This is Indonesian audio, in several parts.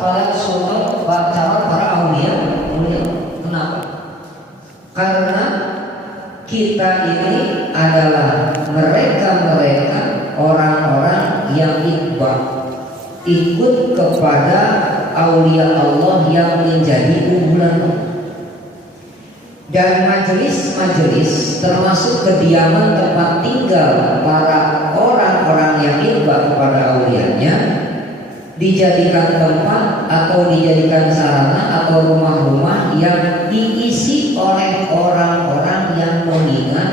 pada surah para aulia. Kenapa? Karena kita ini adalah mereka orang-orang yang ikut kepada aulia Allah yang menjadi unggulan. Dan majelis-majelis termasuk kediaman tempat tinggal para orang-orang yang ibadah kepada aulianya dijadikan tempat atau dijadikan sarana atau rumah-rumah yang diisi oleh orang-orang yang mengingat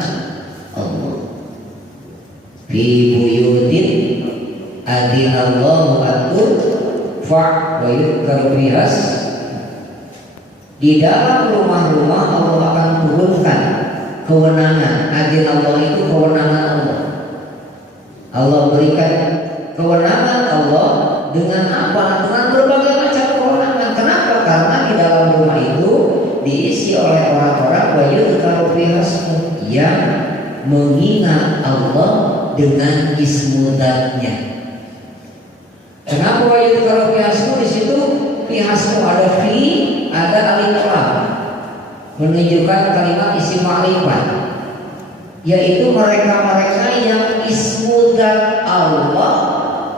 Allah. Fi buyutin adinallahu fa wa yudkaru bihas. Di dalam rumah-rumah Allah akan turunkan kewenangan. Adil Allah itu kewenangan Allah. Allah berikan kewenangan Allah dengan apa? Dengan berbagai macam kewenangan. Kenapa? Karena di dalam rumah itu diisi oleh orang-orang yang mengingat Allah dengan ismudatnya. Kenapa kalau pihasmu di situ pihasmu ada fi, ada alif lam, menunjukkan kalimat isim ma'rifat, yaitu mereka-mereka yang ismudat Allah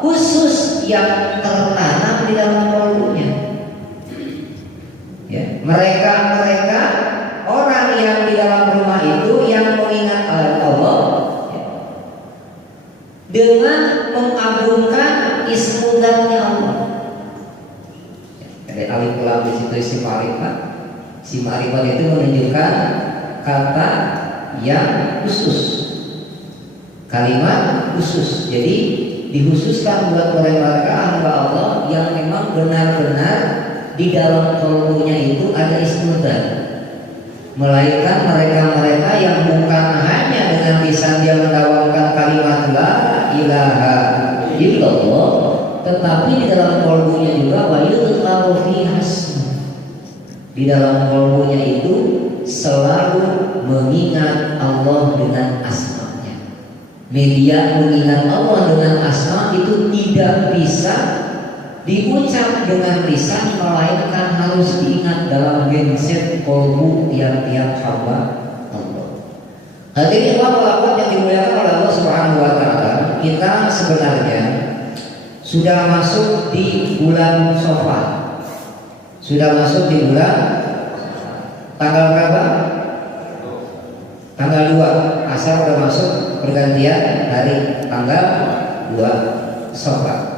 khusus yang tertanam di dalam kalbunya. Ya, mereka orang yang di dalam rumah itu yang mengingat Allah dengan mengagungkan ismudatnya Allah. Ada alif lam di situ isim ma'rifat. Isim ma'rifat itu menunjukkan kata yang khusus, kalimat khusus. Jadi dikhususkan buat mereka hamba Allah yang memang benar-benar di dalam kalbunya itu ada ismudat. Melainkan mereka-mereka yang bukan hanya dengan lisan dia mendawamkan kalimat la ilaha illallah, tetapi di dalam kalbunya juga wa yudhkaru fi hasmu. Di dalam kalbunya itu selalu mengingat Allah dengan asma-Nya. Media mengingat Allah dengan asma itu tidak bisa diucap dengan lisan, melainkan harus diingat dalam mindset kalbu tiap-tiap hamba Allah. Hadirin ikhwan yang dimuliakan oleh Allah Subhanahu wa taala, kita sebenarnya sudah masuk di bulan Shawwal. Sudah masuk di bulan tanggal berapa? Tanggal 2. Asar sudah masuk pergantian hari tanggal 2 Shawwal.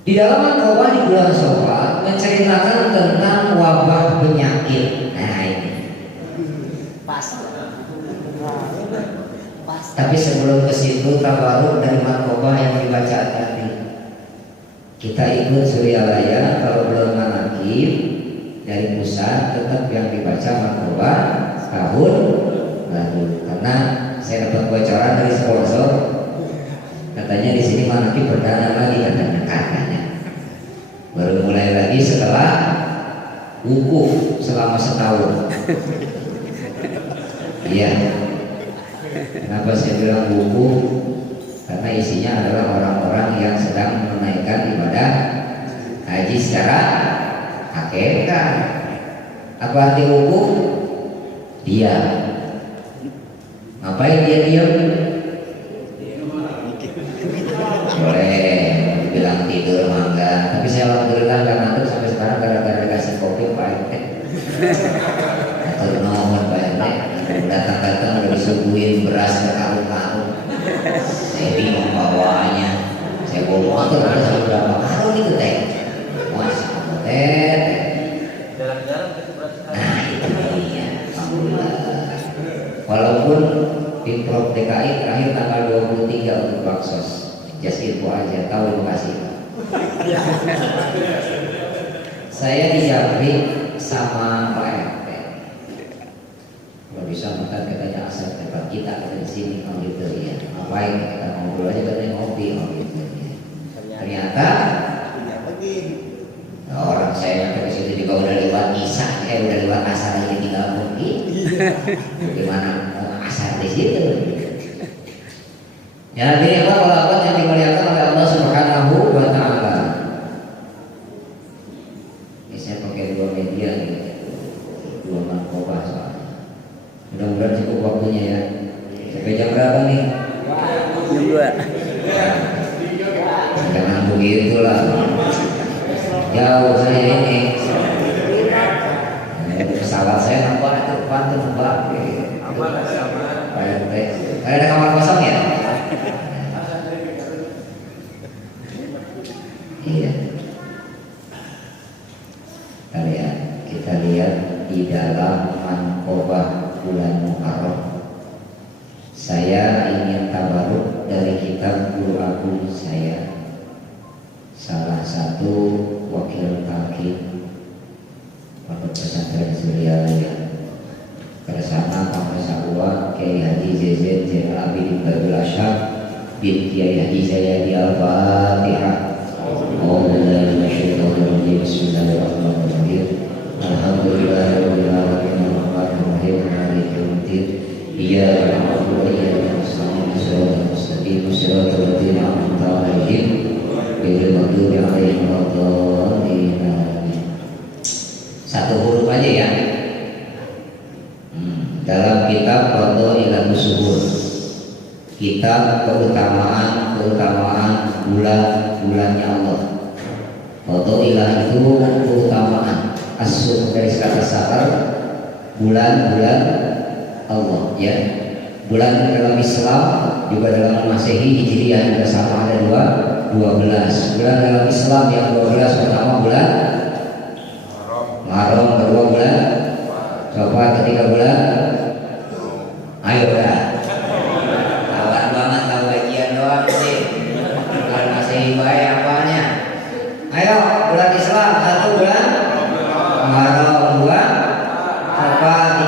Di dalam Al-Quran di bulan Shawwal menceritakan tentang wabah penyakit. Nah ini. Tapi sebelum ke situ tabaruk dari makobah yang dibaca tadi. Kita ikut Suryalaya, kalau belum manakib dari pusat tetap yang dibaca makobah tahun lalu. Karena saya dapat bocoran dari sponsor, katanya di sini manakib perdana lagi katanya. Baru mulai lagi setelah wukuf selama setahun. Iya. Kenapa saya bilang wukuf? Karena isinya adalah orang-orang yang sedang menunaikan ibadah haji secara hakikah. Apa arti wukuf? Diam. Ngapain dia diam? Boleh bilang tidur mangga, tapi saya alhamdulillah nggak ngantuk sampai sekarang gara-gara dikasih kopi Pak RT. Atau nomor Pak RT datang-datang udah disuguhin beras berkarung-karung. Saya bingung bawanya. Saya bawa motor ada sampai berapa karung itu teh? Mas, teh. Jarang-jarang itu beras. Nah itu dia. Alhamdulillah. Walaupun di Prov DKI terakhir tanggal 23 untuk baksos. Just info aja, tahu terima kasih. Saya dijabri sama Pak RT. Kalau bisa makan katanya asal tempat kita di sini, gitu ya. Ngapain kita ngobrol aja katanya ngopi, gitu ya. Ternyata orang saya yang ke situ juga udah lewat isya, udah lewat asar aja tinggal pergi. Gimana asar di situ? Ya, jadi apa yang dimuliakan oleh Allah Subhanahu wa taala. Jauh saya ini. Pesawat saya nampak itu pantun nampak. Aman aja aman. Ada kamar kosong ya? Iya. Kalian kita lihat di dalam manqobah bulan Muharram. Saya ingin tabaruk dari kitab guru agung saya, salah satu wakil talqin Pondok Pesantren Suryalaya bersama Profesor Uwa Kiai Haji Zain Zainal Abidin Babil Asyaf bin Kiai Haji Zayadi Al-Fatihah. Bismillahirrahmanirrahim. Alhamdulillahirabbil alamin arrahmanirrahim maliki yaumiddin. Iyyaka na'budu wa iyyaka nasta'in ihdinas mustaqim shiratal ladzina an'amta 'alaihim ghairil maghdubi 'alaihim waladdallin. Satu huruf aja ya. Dalam kitab Fadhailus Suhur, kitab keutamaan bulan-bulannya Allah. Fadhailah itu keutamaan. As-suhur dari kata sahar, bulan-bulan Allah ya. Bulan dalam Islam juga dalam Masehi Hijriah juga sama ada 12. Bulan dalam Islam yang 12 pertama bulan Muharram, kedua bulan Syawal, ketiga bulan. Ayo dah. Awal banget tahu bagian doang sih. Bulan Masehi baik apanya? Ayo bulan Islam satu bulan Muharram, dua Syawal,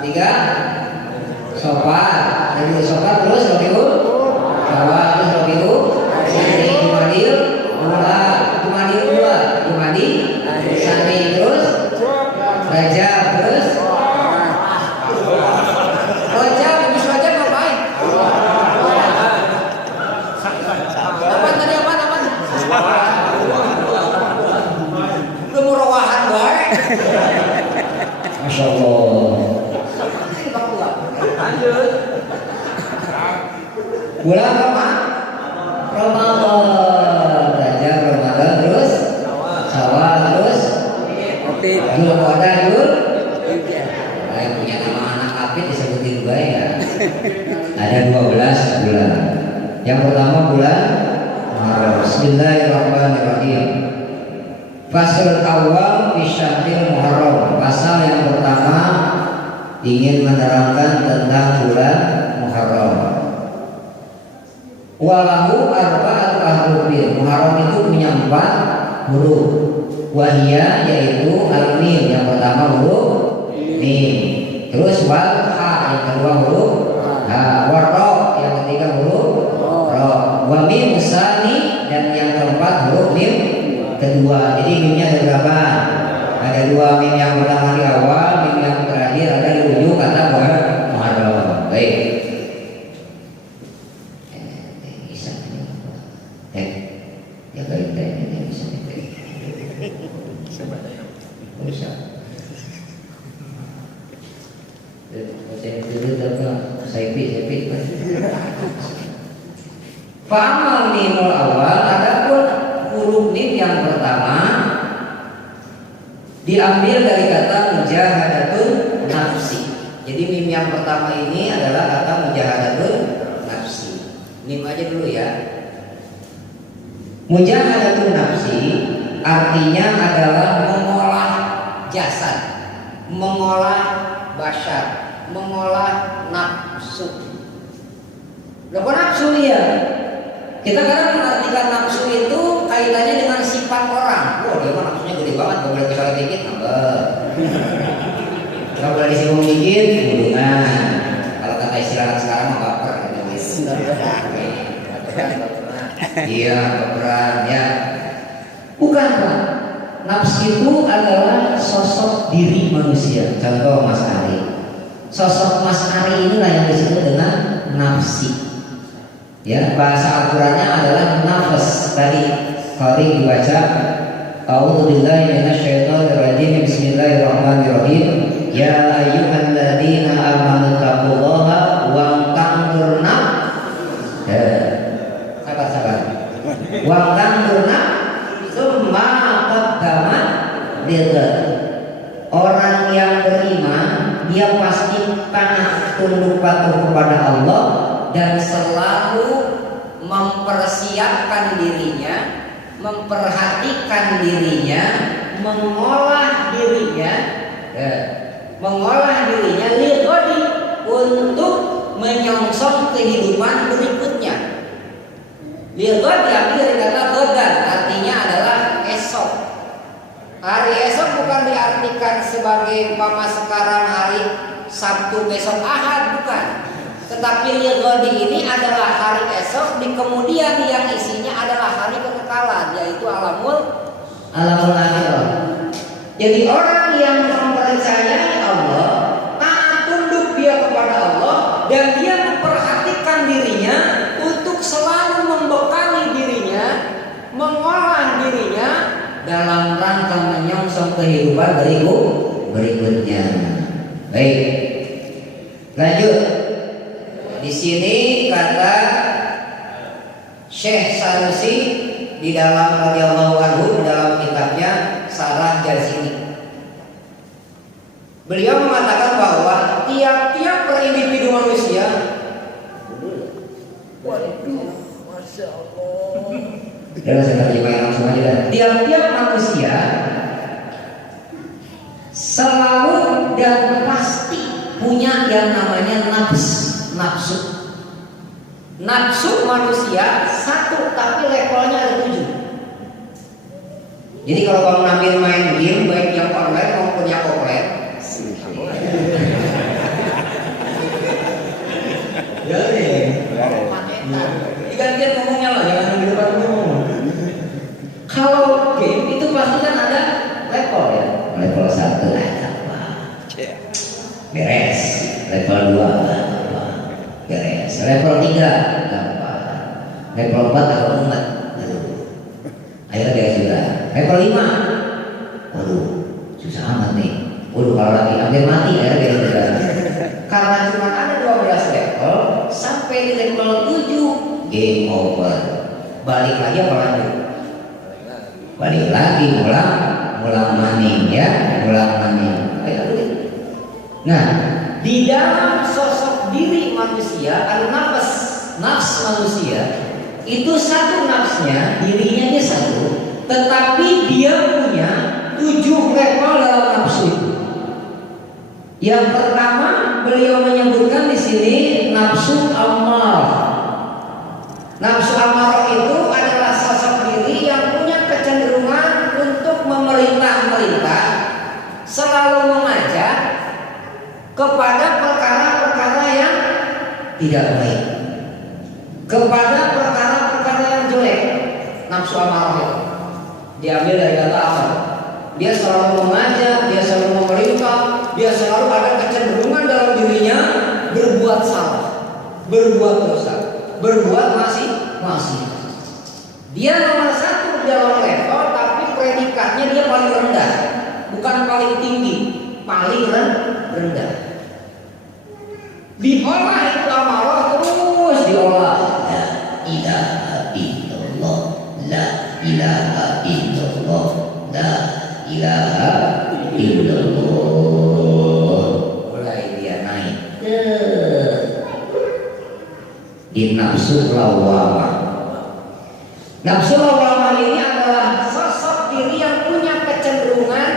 tiga Syawal, dari Syawal terus Rabiul Syawal, terus Rabiul Sani, Jumadil Sani, terus Rajab, terus Rajab. Habis Rajab ngapain? Apa tadi apa? Udah murawahan baik. Masya Allah. Lanjut. Bulan apa? Ramadan. Rajab, Ramadan, terus Syawal, terus Dzulqa'dah, Saya punya nama anak Apit disebutin gue ya. Ada 12 bulan. Yang pertama bulan Muharram. Bismillahirrahmanirrahim. Fasal awal fi syahril Muharram. Pasal yang pertama ingin menerangkan tentang bulan Muharram. Walahu arba'atu ahrufin. Muharram itu punya 4 huruf. Wahia yaitu al-mim, yang pertama huruf mim. Terus wal ha, yang kedua huruf ha. Warra, yang ketiga huruf ra. Wa mim usani, dan yang keempat huruf mim kedua. Jadi mimnya ada berapa? Ada 2, mim yang pertama di awal, mim yang terakhir ada di ujung kata Muharram. Baik. Ya baik ini bisa bisa. Saya dulu apa? Saya pit. Fa'amal mimul awal, adapun huruf mim yang pertama diambil dari kata mujahadatun nafsi. Jadi mim yang pertama ini adalah kata mujahadatun nafsi. Mim aja dulu ya. Mujahadatun nafsi artinya adalah mengolah jasad, mengolah basyar, mengolah nafsu. Lepas nafsu ya, kita kadang mengartikan nafsu itu kaitannya dengan sifat orang. Wah, dia mah nafsunya gede banget, gak boleh kecuali dikit, nambah. Gak boleh disinggung dikit, hubungan. Kalau kata istilah sekarang mah baper. Iya, baperan ya. Bukan Pak. Nafsu itu adalah sosok diri manusia. Contoh Mas Ari. Sosok Mas Ari inilah yang disebut dengan nafsi. Ya, bahasa Al-Qur'annya adalah nafas. Tadi Qari dibaca A'udzubillahi minasyaitonirrajim. Bismillahirrahmanirrahim. Ya ayyuhalladzina amanu taqullaha wa tanzur Allah dan selalu mempersiapkan dirinya, memperhatikan dirinya, mengolah dirinya liqadi untuk menyongsong kehidupan berikutnya. Liqad diambil dari kata godan, artinya adalah esok. Hari esok bukan diartikan sebagai umpama sekarang hari Sabtu besok Ahad, bukan. Tetapi liqadi ini adalah hari esok di kemudian yang isinya adalah hari kekekalan, yaitu alamul akhirah. Jadi orang yang mempercayai Allah, taat tunduk dia kepada Allah, dan dia memperhatikan dirinya untuk selalu membekali dirinya, mengolah dirinya dalam rangka menyongsong kehidupan berikutnya. Baik, lanjut. Di sini kata Syekh Sanusi di dalam radhiyallahu anhu di dalam kitabnya Sarah Jazini, beliau mengatakan bahwa tiap-tiap per individu manusia, Masya Allah, ya saya terjemahkan langsung aja dah. Tiap-tiap manusia selalu dan pasti punya yang namanya nafsu. Nafsu manusia satu, tapi levelnya ada 7. Jadi kalau kamu nampil main game, baik yang online maupun yang offline, ya nih, digantian ngomongnya lah, jangan di depan ngomong. Kalau game itu pasti kan ada level ya, level 1 beres, level 2 beres, level 3 level 4 agak umat, akhirnya beres juga. Level 5, waduh susah amat nih, waduh kalau lagi hampir mati akhirnya beres juga. Karena cuma ada 12 level, sampai di level 7 game over, balik lagi apa lanjut? Balik lagi ulang maning ya, ulang maning. Nah, di dalam sosok diri manusia ada nafs manusia itu satu nafsnya, dirinya dia satu, tetapi dia punya 7 level dalam nafsu itu. Yang pertama beliau menyebutkan di sini nafsu amarah. Nafsu amarah itu adalah sosok diri yang punya kecenderungan untuk memerintah, selalu mengajak kepada perkara-perkara yang tidak baik, kepada perkara-perkara yang jelek. Nafsu amarah itu diambil dari kata amar. Dia selalu mengajak, dia selalu memerintah, dia selalu ada kecenderungan dalam dirinya berbuat salah, berbuat dosa, berbuat masih. Dia nomor 1 dalam level, tapi predikatnya dia paling rendah, bukan paling tinggi, paling rendah. Diolah itu amarah, terus diolah. La ilaha illallah, la ilaha illallah, la ilaha illallah. Mulai dia naik di nafsu lawamah. Nafsu lawamah ini adalah sosok diri yang punya kecenderungan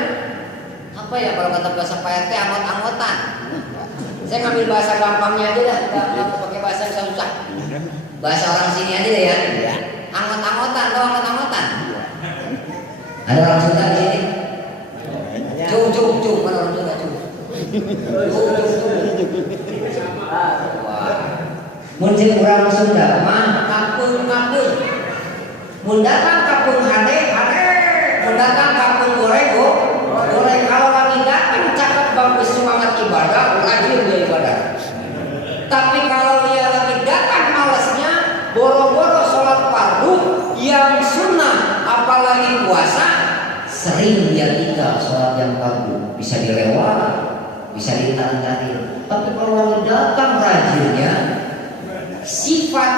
apa ya, kalau kata bahasa Pak RT, anggot-anggotan. Saya ngambil bahasa gampangnya aja dah, nggak pakai bahasa yang susah. Bahasa orang sini aja deh ya. Anggot-anggotan, tau anggot-anggotan? Ada orang Sunda di sini? Cung, mana orang Sunda cung? Muncul orang Sunda, mah kapung. Mun datang kapung hade, mun datang kapung goreng. Kalau lagi datang cakap bagus semangat ibadah, rajin dia ibadah. Tapi kalau dia lagi datang malasnya, boro-boro sholat fardu yang sunnah, apalagi puasa, sering dia tinggal sholat yang fardu, bisa dilewat, bisa ditanggapi. Tapi kalau lagi datang rajinnya, sifat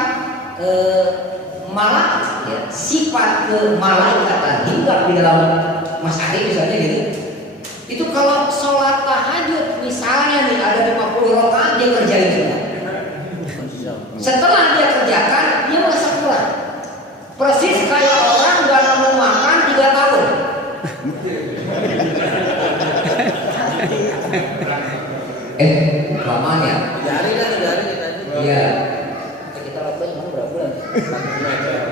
malah ya, sifat kemalaikatan hingga di dalam Mas Ari misalnya gitu. Itu kalau sholat tahajud misalnya nih ada 50 rakaat dia kerjain semua. Setelah dia kerjakan, dia merasa kurang. Persis kayak orang gak mau makan 3 tahun. Lamanya. Jari kita. Iya. Kita lakukan berapa bulan?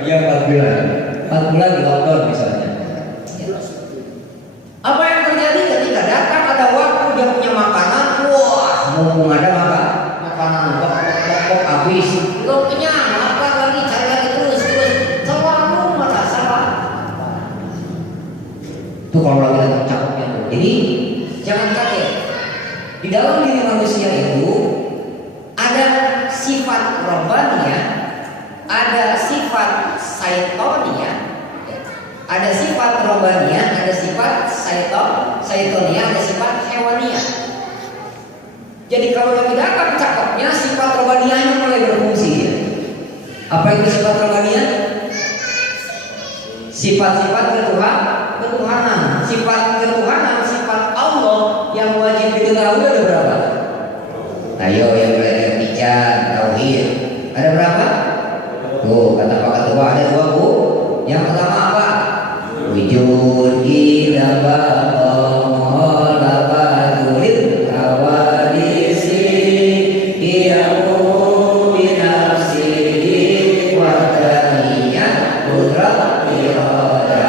Iya 4 bulan. 4 bulan di lockdown misalnya. Apa yang terjadi ketika datang ada waktu dia punya makanan, wah, mumpung ada makanan pokok habis, belum kenyang, lapar lagi, cari lagi terus selalu merasa lapar. Itu kalau lagi datang cakepnya tuh. Jadi jangan kaget. Di dalam diri manusia itu ada sifat robania, ada sifat saitonia, ada sifat robania, ada sifat saitonia, ada sifat hewania. Jadi kalau lagi datang cakepnya, sifat robanianya mulai berfungsi. Apa itu sifat robania? Sifat-sifat ketuhanan, sifat ketuhanan, sifat Allah yang wajib diketahui ada berapa? Ayo yang belajar bijak, tauhid. Ada berapa? Tuh kata Pak Ketua ada 2 Bu. Yang pertama apa? Wujud ila baqalabatul hawadisi iyamu binafsihi wa taniyat qudrat irada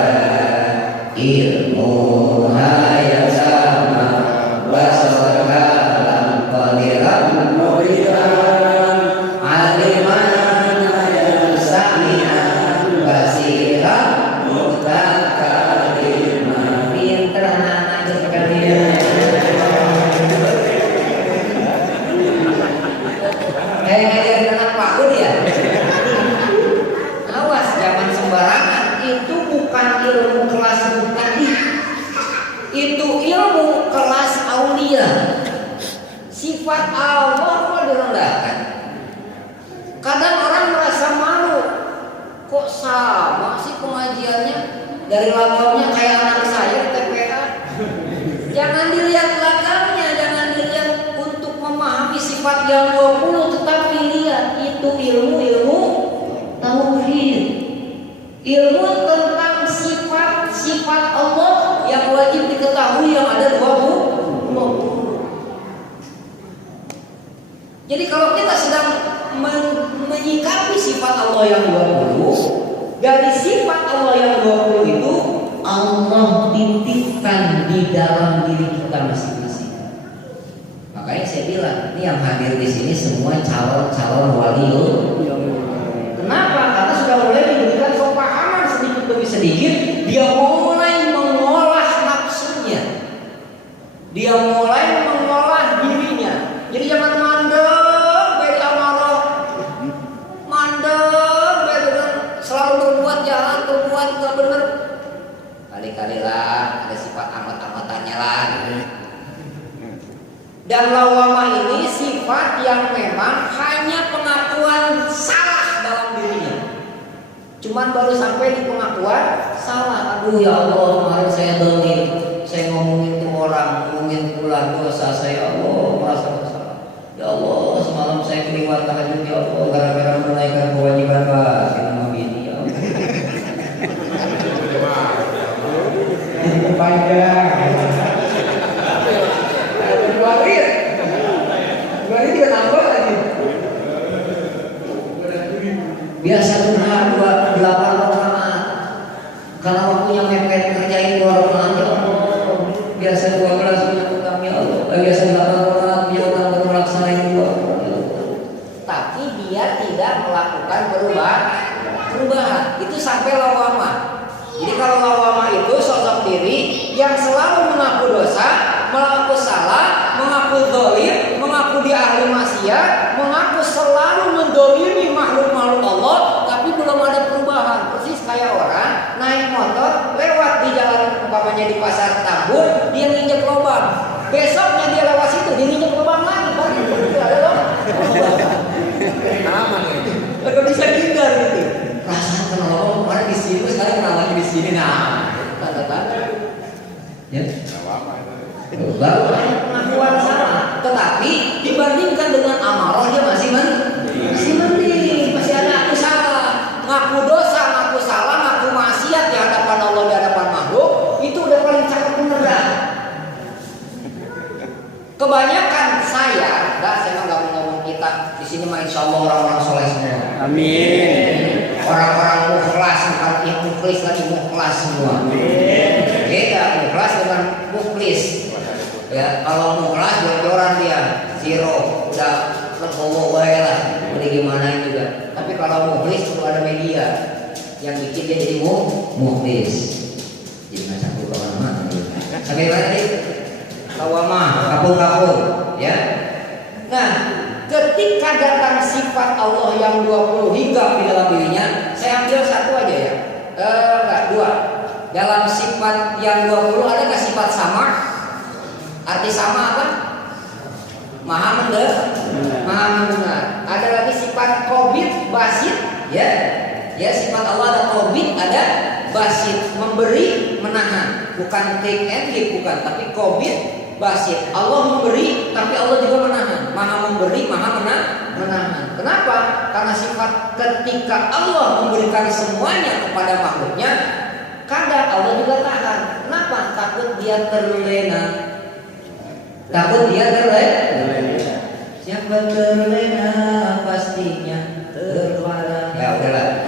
ilmu hayat sama basar kalam qadiran muridan aliman hayat sami'an basiran pinter anak seperti dia. Ngajarin anak Pak ya. Awas jangan sembarangan. Itu bukan ilmu kelas mukadi. Itu ilmu kelas aulia. Sifat Allah kok direndahkan. Kadang orang merasa malu. Kok sama sih pengajiannya? Dari latarnya kayak anak saya di TPA. Jangan dilihat latarnya, jangan dilihat untuk memahami sifat yang 20, tetapi lihat itu ilmu tauhid. Ilmu tentang sifat Allah yang wajib diketahui yang ada 20. Jadi kalau kita sedang menyikapi sifat Allah yang 20, dari sifat Allah yang 20 itu Allah titipkan di dalam diri kita masing-masing. Makanya saya bilang, ini yang hadir di sini semua calon waliul. Kenapa? Karena sudah mulai diberikan kepahaman sedikit demi sedikit, dia mulai mengolah nafsunya, dia mulai mengolah dirinya. Jadi jangan mandek dari amarah, mandek dari selalu berbuat jahat, berbuat gak benar. Kali-kali lah ada sifat amat-amatannya lah. Dan lawamah ini sifat yang memang hanya pengakuan salah dalam dirinya. Cuman baru sampai di pengakuan salah. Aduh ya Allah, kemarin saya dolim, saya ngomongin ke orang, ngomongin pula dosa saya. Allah merasa bersalah. Ya Allah, semalam saya keliwat tahajud ya Allah gara-gara menunaikan kewajiban batin sama bini ya Allah. Panjang. Dua ini juga nambah lagi. Biasa duha 8 rakaat. Karena waktunya mepet kerjain 2 rakaat ya Allah. Biasa 12 punya utang ya Allah. Biasa 8 rakaat punya utang baru melaksanain 2 rakaat ya Allah. Tapi dia tidak melakukan perubahan. Itu sampai lawamah. Jadi kalau lawamah itu sosok diri yang selalu mengaku dosa, mengaku salah, mengaku dolim, mengaku dia ahli maksiat, mengaku selalu mendolimi makhluk-makhluk Allah, tapi belum ada perubahan. Persis kayak orang naik motor lewat di jalan umpamanya di pasar Tambun, dia nginjek lubang. Besoknya dia lewat situ, dia nginjek lubang lagi, balik ada loh. Aman itu. Gak bisa hindar gitu. Perasaan kalau kemarin di sini, sekarang namanya di sini, nah tanda-tanda. Ya. Baru ada pengakuan salah, tetapi dibandingkan dengan amarah dia masih mending. Amin. Orang-orang mukhlas, bukan muflis lagi, mukhlas semua. Beda mukhlas dengan muflis. Ya, kalau mukhlas jor-joran dia, zero, udah legowo bae lah, boleh gimana juga. Tapi kalau muflis perlu ada media yang bikin dia jadi muflis. Jadi nggak campur ke mana-mana. Sampai mana tadi? Kawamah, kapur-kapur, ya. Nah, ketika datang sifat Allah yang 20 hingga di dalam dirinya, saya ambil satu aja ya. Enggak, dua. Dalam sifat yang 20 ada nggak sifat sama? Arti sama apa? Maha mendengar. Ada lagi sifat qabid, basit, ya. Ya, sifat Allah ada qabid, ada basit, memberi, menahan. Bukan take and give, bukan, tapi qabid, basit. Allah memberi, tapi Allah juga menahan. Maha memberi, maha menahan. Kenapa? Karena sifat ketika Allah memberikan semuanya kepada makhluknya, kadang Allah juga tahan. Kenapa? Takut dia terlena. Siapa terlena pastinya terlena. Ya udahlah.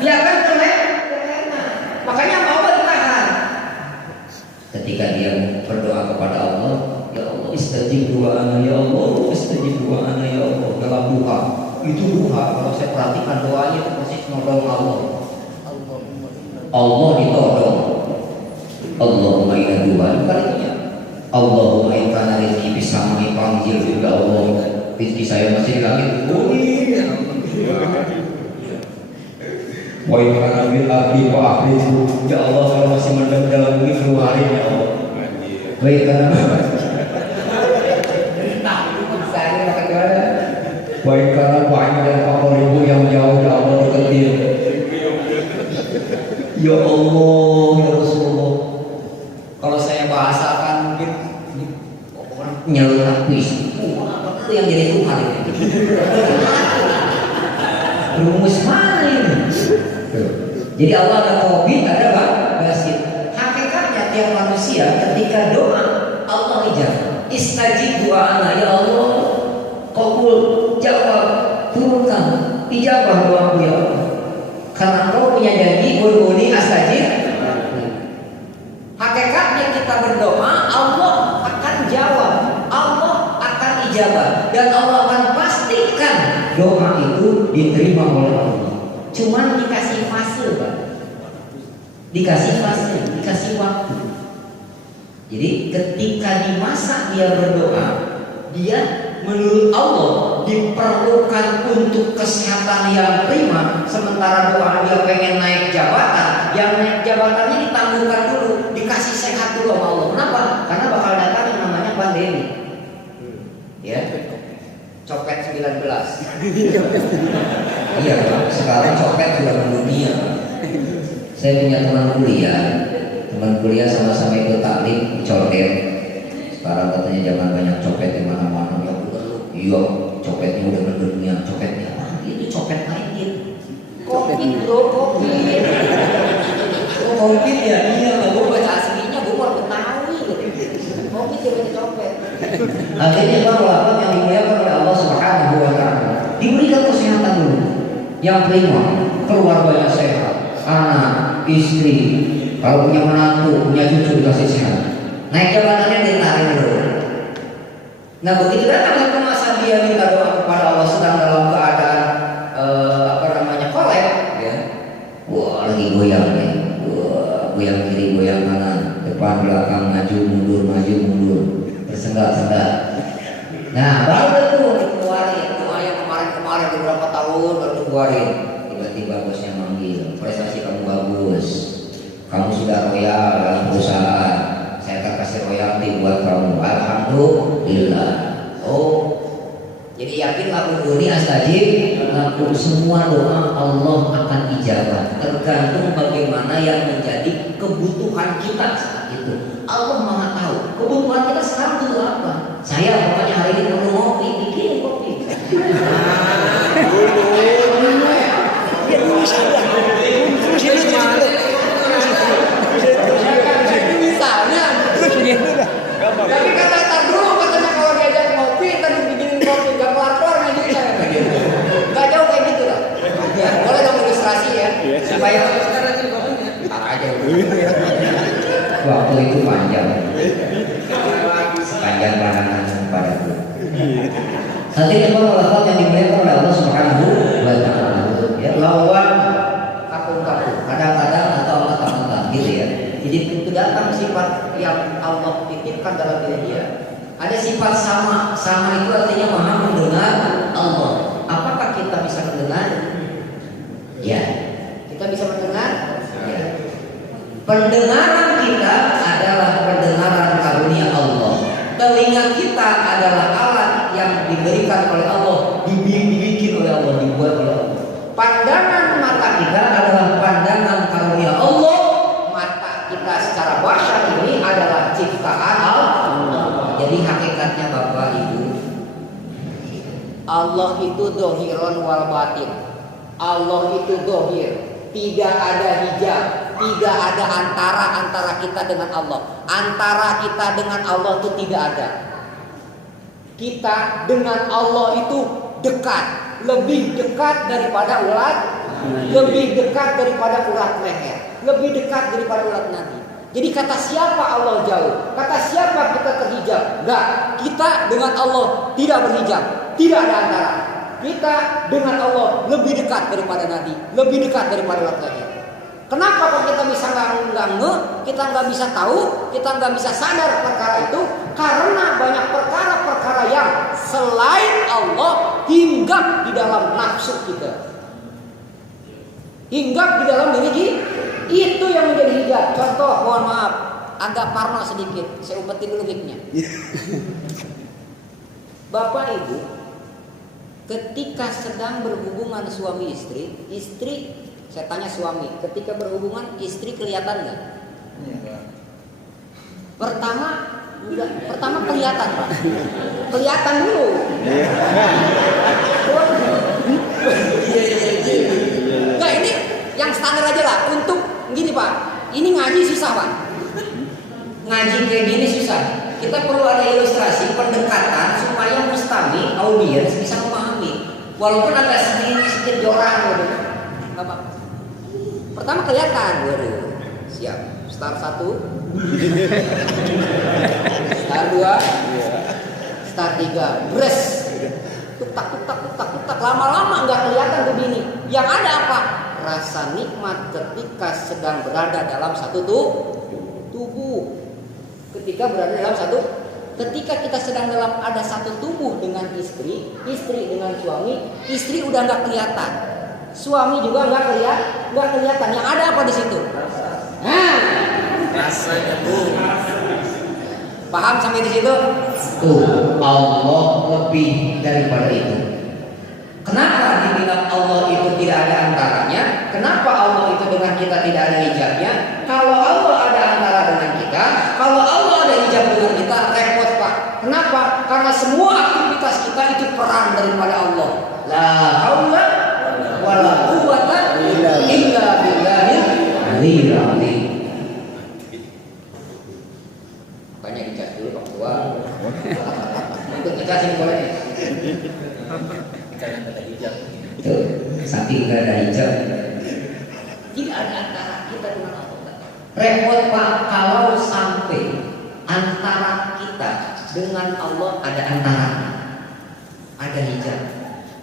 Dia kan terlena. Makanya mau ditahan. Ketika dia berdoa kepada Allah, ya Allah istajib doa ya Allah, istajib doa ya Allah. Dalam duha, itu duha. Kalau saya perhatikan doanya itu pasti nodong Allah. Allah ditodong. Allahumma inna duha kalinya. Allahumma inna rizqi bisa panggil juga Allah. Rizki saya masih di langit. Wa inna nabil abdi wa akhrihu. Ya Allah, kalau masih mendem dalam bumi keluarin ya Allah. Baik karena baik karena banyak dan fakoribu yang jauh ya Allah deketin. Ya Allah, ya Rasulullah. Kalau saya bahasakan mungkin orang nyelunap puisi. Apa itu yang jadi Tuhan itu? Rumus mana ini? Jadi Allah ada qabid, ada basit. Hakikatnya tiap manusia ketika doa Allah ijabah. Istajib doa ya Allah, qabul, jawab, turunkan, ijabah doaku ya Allah. Karena Engkau punya janji ud'uni astajib. Hakikatnya kita berdoa, Allah akan jawab, Allah akan ijabah, dan Allah akan pastikan doa itu diterima oleh Allah. Cuman dikasih fase, Pak. Dikasih fase, dikasih waktu. Jadi ketika di masa dia berdoa, dia menurut Allah diperlukan untuk kesehatan yang prima, sementara doa dia pengen naik jabatan, yang naik jabatannya ditangguhkan dulu, dikasih sehat dulu sama Allah. Kenapa? Karena bakal datang yang namanya pandemi. Ya, copet 19. Iya, sekarang copet sudah mendunia. Saya punya teman kuliah sama-sama ikut taklim coret. Sekarang katanya jangan banyak copet di mana-mana. Ya udah, iya, copetnya udah mendunia. Copetnya apa? Itu copet lain. Covid bro, Covid. Oh, Covid ya? Iya, gue baca aslinya, gue mau Betawi. Covid dia baca copet. Akhirnya bahwa yang dimuliakan oleh Allah Subhanahu wa Ta'ala diberikan kesehatan dulu, yang prima, keluarganya sehat, anak, istri, kalau punya menantu, punya cucu dikasih sehat. Naik jabatannya ditarik dulu. Nah begitu datang satu masa dia minta doa kepada Allah sedang dalam keadaan kolek, ya. Wah lagi goyang nih, goyang kiri, goyang kanan, depan belakang, maju mundur, tersendat-sendat. Nah baru itu dikeluarin doa yang kemarin beberapa tahun baru dikeluarin. Tiba-tiba bosnya manggil, prestasi kamu bagus, kamu sudah royal dalam perusahaan, saya akan kasih royalti buat kamu. Alhamdulillah. Oh, jadi yakinlah udhuni astajib lakum, semua doa Allah akan ijabah, tergantung bagaimana yang menjadi kebutuhan kita saat itu. Allah Maha tahu kebutuhan kita sekarang itu apa. Saya pokoknya hari ini perlu ngopi, bikin kopi. Misalnya, tapi kata dulu katanya kalau diajak ngopi, tadi bikinin kopi, gak kelar-kelar ngaji saya. Pendengaran kita adalah pendengaran karunia Allah. Telinga kita adalah alat yang diberikan oleh Allah, dibikin oleh Allah, dibuat oleh Allah. Pandangan mata kita adalah pandangan karunia Allah. Mata kita secara basyar ini adalah ciptaan Allah. Jadi hakikatnya Bapak Ibu, Allah itu dohirun wal batin. Allah itu dohir, tidak ada hijab, tidak ada antara kita dengan Allah. Antara kita dengan Allah itu tidak ada. Kita dengan Allah itu dekat, lebih dekat daripada ulat, lebih dekat daripada ulat leher, lebih dekat daripada ulat nadi. Jadi kata siapa Allah jauh, kata siapa kita terhijab? Enggak, kita dengan Allah tidak berhijab, tidak ada antara. Kita dengan Allah lebih dekat daripada nadi, lebih dekat daripada ulat leher. Kenapa kok kita bisa kita nggak bisa tahu, kita nggak bisa sadar perkara itu? Karena banyak perkara-perkara yang selain Allah hinggap di dalam nafsu kita, hinggap di dalam diri kita. Itu yang menjadi hijab. Contoh, mohon maaf, agak parno sedikit, saya umpetin dulu mic-nya. Bapak Ibu, ketika sedang berhubungan suami istri, saya tanya suami, ketika berhubungan istri kelihatan nggak? Pertama kelihatan Pak, kelihatan dulu. Nggak, ini yang standar aja lah. Untuk gini Pak, ini ngaji susah Pak. Ngaji kayak gini susah. Kita perlu ada ilustrasi, pendekatan supaya mustami, audiens bisa memahami. Walaupun agak sedikit jorang gitu. Apa? Pertama kelihatan, waduh, siap. Start 1, start 2, start 3, bres. Tuk tak, lama-lama nggak kelihatan begini. Yang ada apa? Rasa nikmat ketika sedang berada dalam satu tubuh. Ketika kita sedang ada satu tubuh dengan istri dengan suami, istri udah nggak kelihatan, suami juga nggak kelihatan. Yang ada apa di situ? Rasanya Bu. Paham sampai di situ? Tuh, Allah lebih daripada itu. Kenapa dibilang Allah itu tidak ada antaranya? Kenapa Allah itu dengan kita tidak ada hijabnya? Kalau Allah ada antara dengan kita, kalau Allah ada hijab dengan kita, repot Pak. Kenapa? Karena semua aktivitas kita itu peran daripada Allah. La haula wala quwwata illa billahil aliyyil azim. Banyak dicas dulu Pak Tua. Untuk dicasin boleh. Jangan ada hijab. Tuh, saking gak ada hijab. Tidak ada antara kita dengan Allah. Repot Pak kalau sampai antara kita dengan Allah ada antara, ada hijab.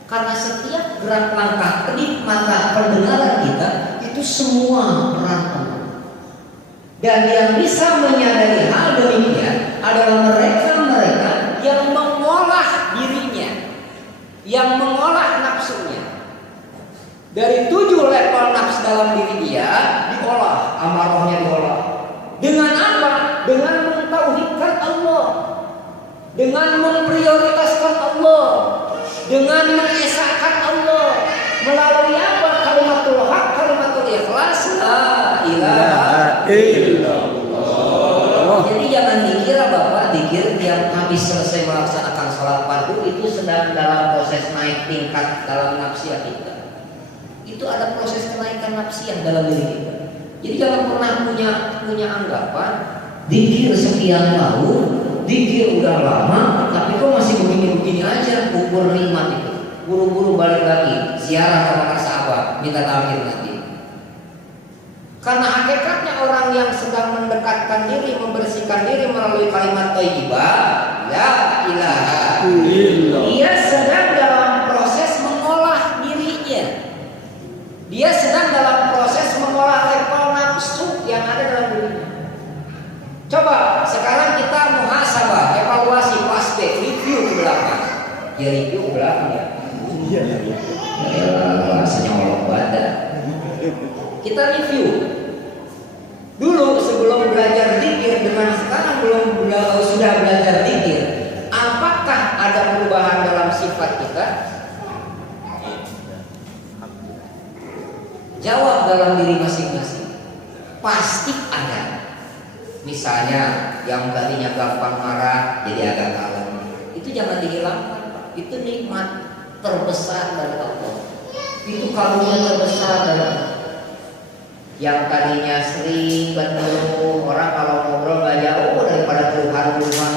Karena setiap gerak langkah, kedip mata, pendengaran kita itu semua peran Allah. Dan yang bisa menyadari hal demikian adalah mereka yang mengolah dirinya, yang mengolah nafsunya. Dari 7 level nafsu dalam diri dia diolah, amarahnya diolah. Dengan apa? Dengan mentauhidkan Allah, dengan memprioritaskan Allah, dengan mengesahkan Allah. Melalui apa? Kalimatul haq, kalimatul ikhlas, la ilaha illallah. Jadi jangan dikira Bapak dikir tiap habis selesai melaksanakan sholat fardu itu sedang dalam proses naik tingkat dalam nafsiyah kita. Itu ada proses kenaikan nafsiyah dalam diri kita. Jadi jangan pernah punya anggapan dikir sekian tahun, dikir udah lama, tapi kok masih begini-begini aja. Ukur nikmat itu, buru-buru balik lagi ziarah ke makam sahabat, minta takdir nanti. Karena hakikatnya orang yang sedang mendekatkan diri, membersihkan diri melalui kalimat thayyibah, la ilaha illallah, dia sedang dalam proses mengolah dirinya. Dia sedang dalam proses mengolah level nafsu yang ada dalam dirinya. Coba sekarang kita muhasabah, evaluasi flashback, review ke belakang. Ya review ke belakang ya. Iya. Rasanya olok badan. Kita review. Dulu belajar zikir dengan sekarang sudah belajar zikir, apakah ada perubahan dalam sifat kita? Jawab dalam diri masing-masing. Pasti ada. Misalnya yang tadinya gampang marah jadi agak kalem. Itu jangan dihilangkan. Itu nikmat terbesar dari Allah. Itu karunia terbesar dari Allah. Yang tadinya sering penuh orang kalau ngobrol gak jauh daripada keluhan-keluhan.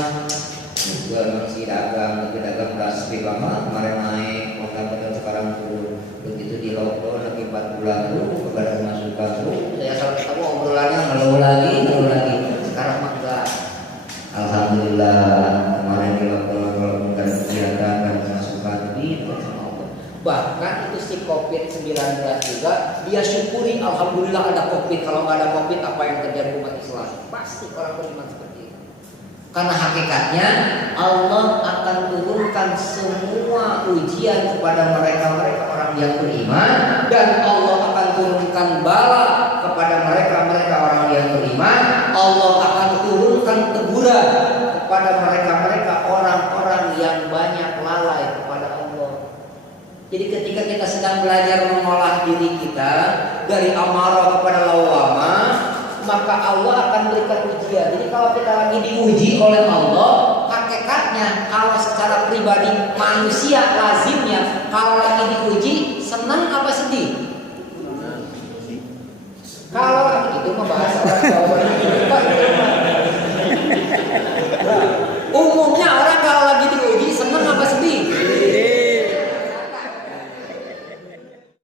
Gue masih dagang, tapi dagang udah sepi banget. Kemarin naik, modal sekarang turun. Begitu di lockdown lagi 4 bulan dulu, kagak ada masukan dulu. Saya selalu ketemu obrolannya ngeluh lagi. Sekarang mah enggak. Alhamdulillah kemarin di lockdown kalau bukan kegiatan dan masukan gitu. Bahkan itu si COVID-19 juga dia syukuri, alhamdulillah ada COVID. Kalau nggak ada COVID, apa yang terjadi umat Islam? Pasti orang beriman seperti itu. Karena hakikatnya Allah akan turunkan semua ujian kepada mereka orang yang beriman, dan Allah akan turunkan bala kepada mereka orang yang beriman. Allah akan turunkan teguran kepada mereka orang-orang yang banyak lalai kepada Allah. Jadi ketika kita sedang belajar mengolah diri kita dari amarah kepada lawamah, maka Allah akan berikan ujian. Jadi kalau kita lagi diuji oleh Allah, hakikatnya kalau secara pribadi manusia lazimnya kalau lagi diuji senang apa sedih? Kalau itu membahas orang Jawa